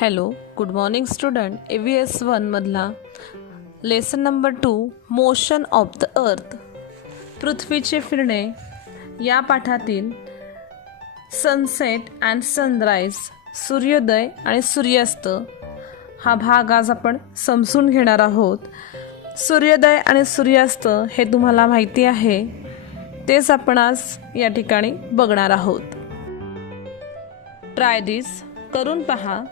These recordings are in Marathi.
Hello good morning student AVS 1 मधला lesson number 2 motion of the अर्थ पृथ्वीचे फिरणे या पाठातील सनसेट अँड सनराईज सूर्योदय आणि सूर्यास्त हा भाग आज आपण समजून घेणार आहोत. सूर्योदय आणि सूर्यास्त हे तुम्हाला माहिती आहे, तेच आपण आज या ठिकाणी बघणार आहोत. ट्राय दिस करून पहा.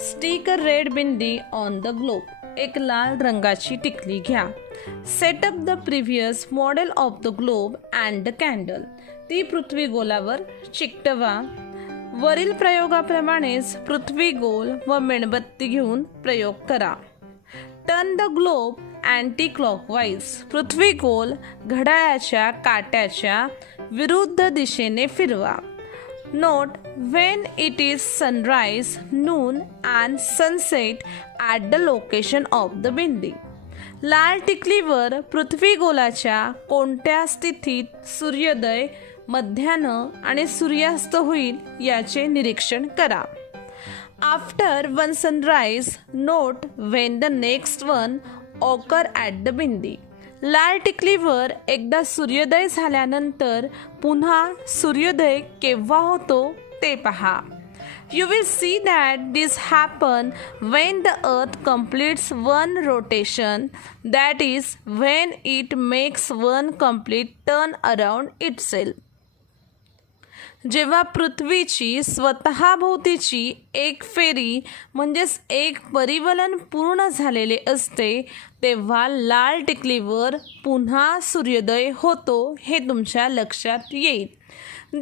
Stick a red bindi on the globe. एक लाल रंगाची टिकली घ्या. Set up the previous model of the globe and the candle. ती पृथ्वी गोलावर चिकटवा. वरील प्रयोगाप्रमाणेच पृथ्वी गोल व मेणबत्ती घेऊन प्रयोग करा. Turn the globe anti clockwise. पृथ्वी गोल घड्याळाच्या काट्याच्या विरुद्ध दिशेने फिरवा. Note when it is sunrise, noon and sunset at the location of the बिंदी. लाल टिकलीवर पृथ्वी गोलाच्या कोणत्या स्थितीत सूर्योदय, मध्यान्ह आणि सूर्यास्त होईल याचे निरीक्षण करा. After one sunrise, note when the next one occur at the बिंदी. लाल टिकलीवर एकदा सूर्योदय झाल्यानंतर पुन्हा सूर्योदय केव्हा होतो ते पहा. You will see that this happen when the earth completes one rotation, that is when it makes one complete turn around itself. जेव्हा पृथ्वीची स्वतःभोवतीची एक फेरी म्हणजेच एक परिवलन पूर्ण झालेले असते, तेव्हा लाल टिकलीवर पुन्हा सूर्योदय होतो हे तुमच्या लक्षात येईल.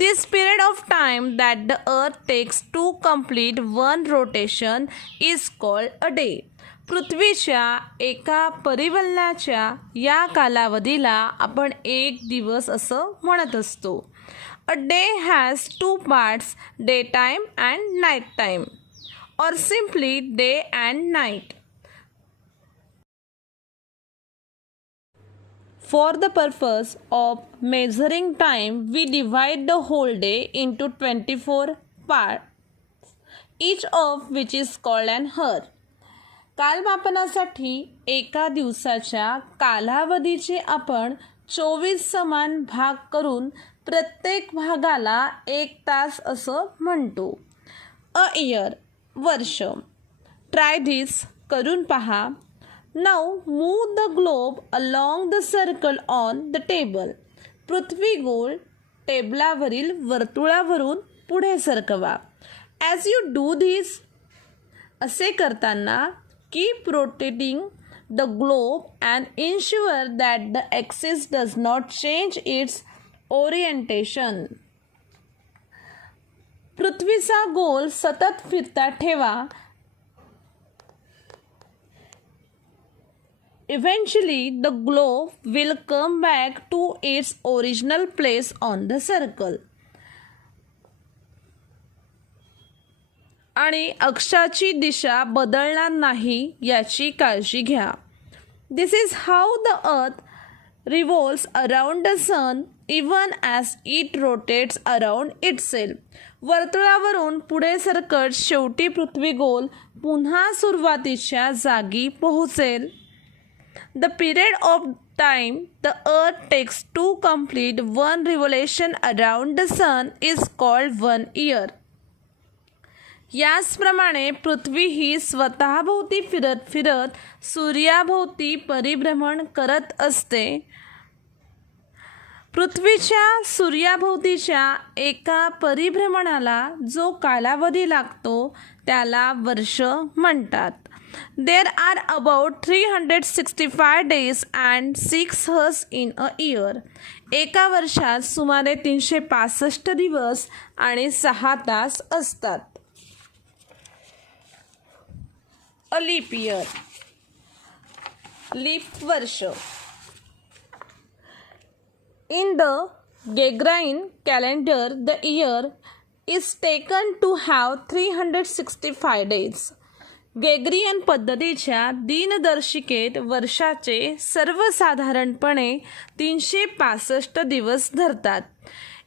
This period of time that the earth takes to complete one rotation is called a day. पृथ्वीच्या एका परिवलनाच्या या कालावधीला आपण एक दिवस असं म्हणत असतो. A day has two parts, daytime and nighttime, or simply day and night. For the purpose of measuring time, we divide the whole day into 24 parts, each of which is called an hour. कालमापनासाठी एका दिवसाच्या कालावधीचे आपण 24 समान भाग करून प्रत्येक भागाला 1 तास असं म्हणतो. अ इयर वर्ष. ट्राय धिस करून पहा. Now move the globe along the circle on the table. पृथ्वी गोल टेबलावरील वर्तुळावरून पुढे सरकवा. ॲज यू डू धिस, असे करताना keep rotating the globe and ensure that the axis does not change its orientation. पृथ्वीचा गोल सतत फिरता ठेवा. Eventually the globe will come back to its original place on the circle. आणि अक्षाची दिशा बदलणार नाही याची काळजी घ्या. This is how the earth revolves around the sun even as it rotates around itself. वर्तुळावरून पुढे सरकत शेवटी पृथ्वी गोल पुन्हा सुरुवातीच्या जागी पोहोचेल. The period of time the earth takes to complete one revolution around the sun is called 1 year. याचप्रमाणे पृथ्वी ही स्वतःभोवती फिरत फिरत सूर्याभोवती परिभ्रमण करत असते. पृथ्वीच्या सूर्याभोवतीच्या एका परिभ्रमणाला जो कालावधी लागतो त्याला वर्ष म्हणतात. There are about 365 days and 6 hours in a year. एका वर्षात सुमारे 365 दिवस आणि 6 तास असतात. अ लीप इयर लीप वर्ष. In the Gregorian calendar the year is taken to have 365 days. गेग्रियन पद्धतीच्या दिनदर्शिकेत वर्षाचे सर्वसाधारणपणे 365 दिवस धरतात.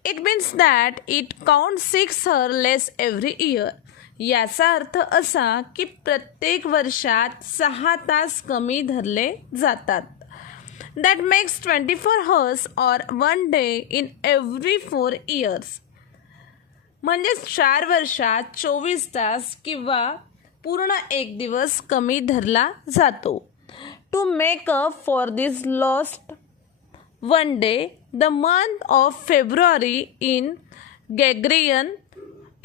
It means that it counts 6 hours less every year. याचा अर्थ असा की प्रत्येक वर्षात 6 तास कमी धरले जातात. That makes 24 hours or 1 day in every 4 years. म्हणजेच 4 वर्षात 24 तास किंवा पूर्ण एक दिवस कमी धरला जातो. To make up for this lost 1 day, the month of February in Gregorian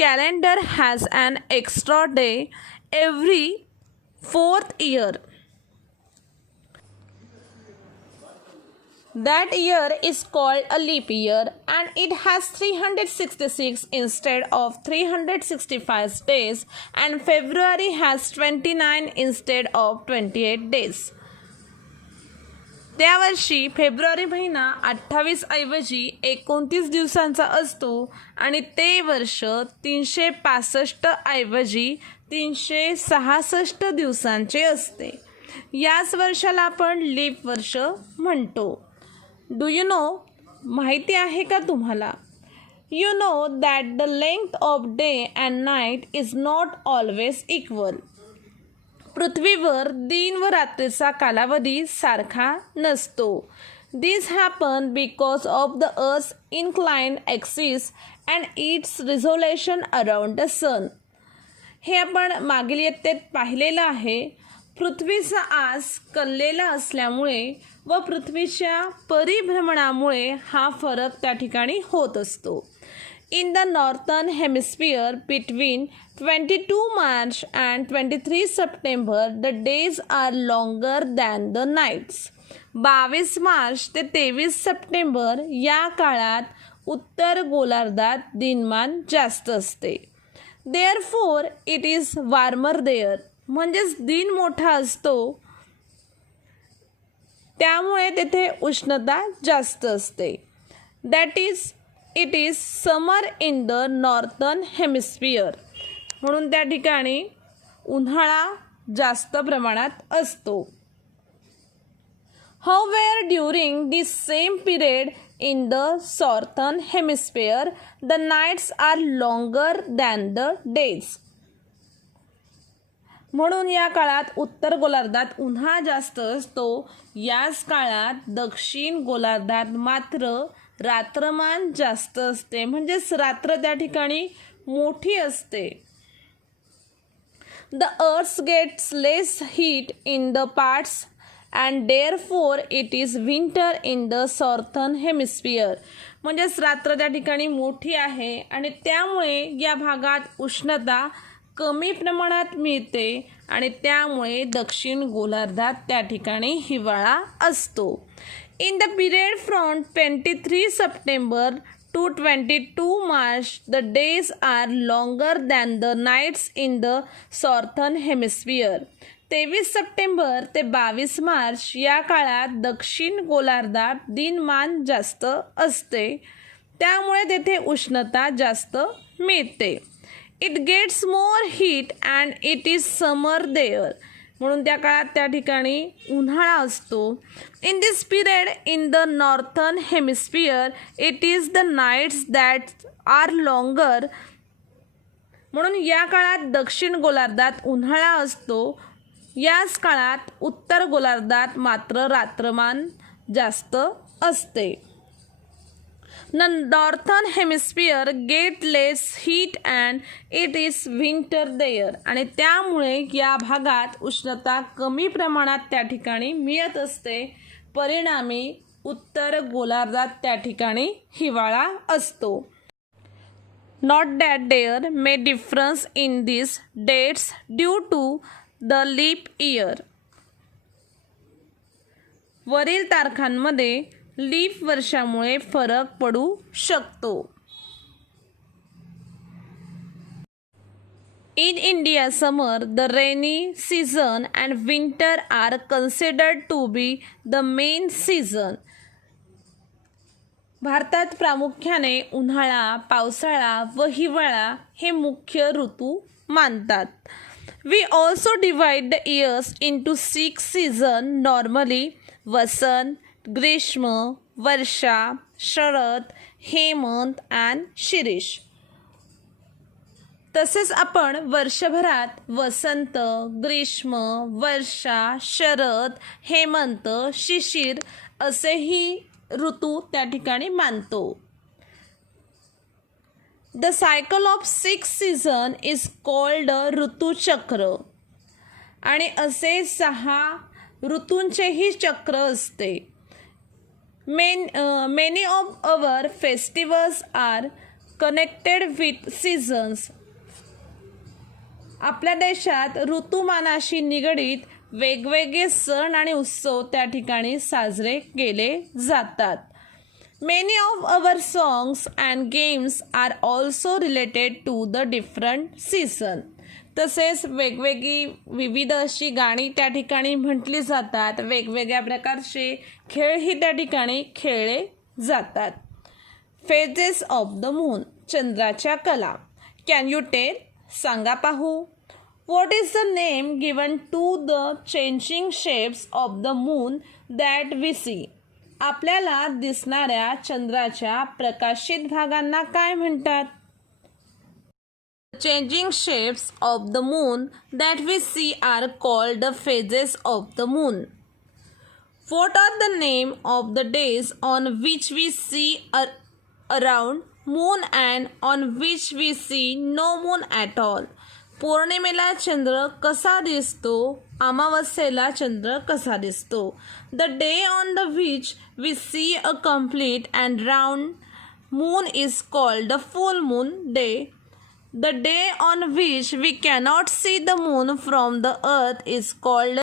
calendar has an extra day every 4th year. That year is called a leap year and it has 366 instead of 365 days, and February has 29 instead of 28 days. त्यावर्षी फेब्रुवारी महिना 28 ऐवजी 29 दिवसांचा असतो आणि ते वर्ष 365 ऐवजी 366 दिवसांचे असते. याच वर्षाला आपण लीप वर्ष म्हणतो. डू यू नो, माहिती आहे का तुम्हाला? You know that the length of day and night is not always equal. पृथ्वीवर दिन व रात्रीचा कालावधी सारखा नसतो. This happen because of the earth inclined axis and its resolution around the sun. हे आपण मागील इयत्तेत पाहिलेलं आहे. पृथ्वीचा आस कललेला असल्यामुळे व पृथ्वीच्या परिभ्रमणामुळे हा फरक त्या ठिकाणी होत असतो. In the northern hemisphere between 22 March and 23 September, the days are longer than the nights. 22 March ते 23 सप्टेंबर या काळात उत्तर गोलार्धात दिनमान जास्त असते. Therefore, it is warmer there. म्हणजेच दिन मोठा असतो त्यामुळे तेथे उष्णता जास्त असते. That is, it is summer in the northern hemisphere. म्हणून त्या ठिकाणी उन्हाळा जास्त प्रमाणात असतो. However, during this same period in the southern hemisphere, the nights are longer than the days. म्हणून या काळात उत्तर गोलार्धात उन्हाळा जास्त असतो. याच काळात दक्षिण गोलार्धात मात्र रात्रमान जास्त असते. म्हणजेच रात्र त्या ठिकाणी मोठी असते. The earth gets less heat in the parts and therefore it is winter in the southern hemisphere. म्हणजेच रात्र त्या ठिकाणी मोठी आहे आणि त्यामुळे या भागात उष्णता कमी प्रमाणात मिळते आणि त्यामुळे दक्षिण गोलार्धात त्या ठिकाणी हिवाळा असतो. In the period from 23 September to 22 March, the days are longer than the nights in the southern hemisphere. 23 September ते 22 मार्च या काळात दक्षिण गोलार्धात दिनमान जास्त असते. त्यामुळे तेथे उष्णता जास्त मिळते. It gets more heat and it is summer there. म्हणून त्या काळात त्या ठिकाणी उन्हाळा असतो. In this period in the northern hemisphere it is the nights that are longer. म्हणून या काळात दक्षिण गोलार्धात उन्हाळा असतो. याच काळात उत्तर गोलार्धात मात्र रात्रमान जास्त असते. The northern hemisphere get less heat and it is winter there. आणि त्यामुळे या भागात उष्णता कमी प्रमाणात त्या ठिकाणी मिळत असते. परिणामी उत्तर गोलार्धात त्या ठिकाणी हिवाळा असतो. Not that there may difference in these dates due to the leap year. वरील तारखांमध्ये लीप वर्षामुळे फरक पडू शकतो. In India, summer, the rainy season and winter are considered to be the main season. भारतात प्रामुख्याने उन्हाळा, पावसाळा व हिवाळा हे मुख्य ऋतू मानतात. We also divide the years into 6 seasons normally: वसंत, ग्रीष्म, वर्षा, शरद, हेमंत and शिरीष. तसेच आपण वर्षभरात वसंत, ग्रीष्म, वर्षा, शरद, हेमंत, शिशिर असेही ऋतू त्या ठिकाणी मानतो. The cycle of 6 season is called ऋतुचक्र. आणि असे 6 ऋतूंचेही चक्र असते. Many of our festivals are connected with seasons. आपल्या देशात ऋतुमानाशी निगडीत वेगवेगळे सण आणि उत्सव त्या ठिकाणी साजरे केले जातात. Many of our songs and games are also related to the different season. तसेच वेगवेगळी विविध अशी गाणी त्या ठिकाणी म्हटली जातात. वेगवेगळ्या प्रकारचे खेळही त्या ठिकाणी खेळले जातात. फेजेस ऑफ द मून, चंद्राच्या कला. कॅन यू टेल, सांगा पाहू. What is the name given to the changing shapes of the moon that we see. आपल्याला दिसणाऱ्या चंद्राच्या प्रकाशित भागांना काय म्हणतात? Changing shapes of the moon that we see are called the phases of the moon. What are the name of the days on which we see around moon and on which we see no moon at all? पौर्णिमेला चंद्र कसा दिसतो, अमावस्येला चंद्र कसा दिसतो. The day on the which we see a complete and round moon is called the full moon day. The day on which we cannot see the moon from the earth is called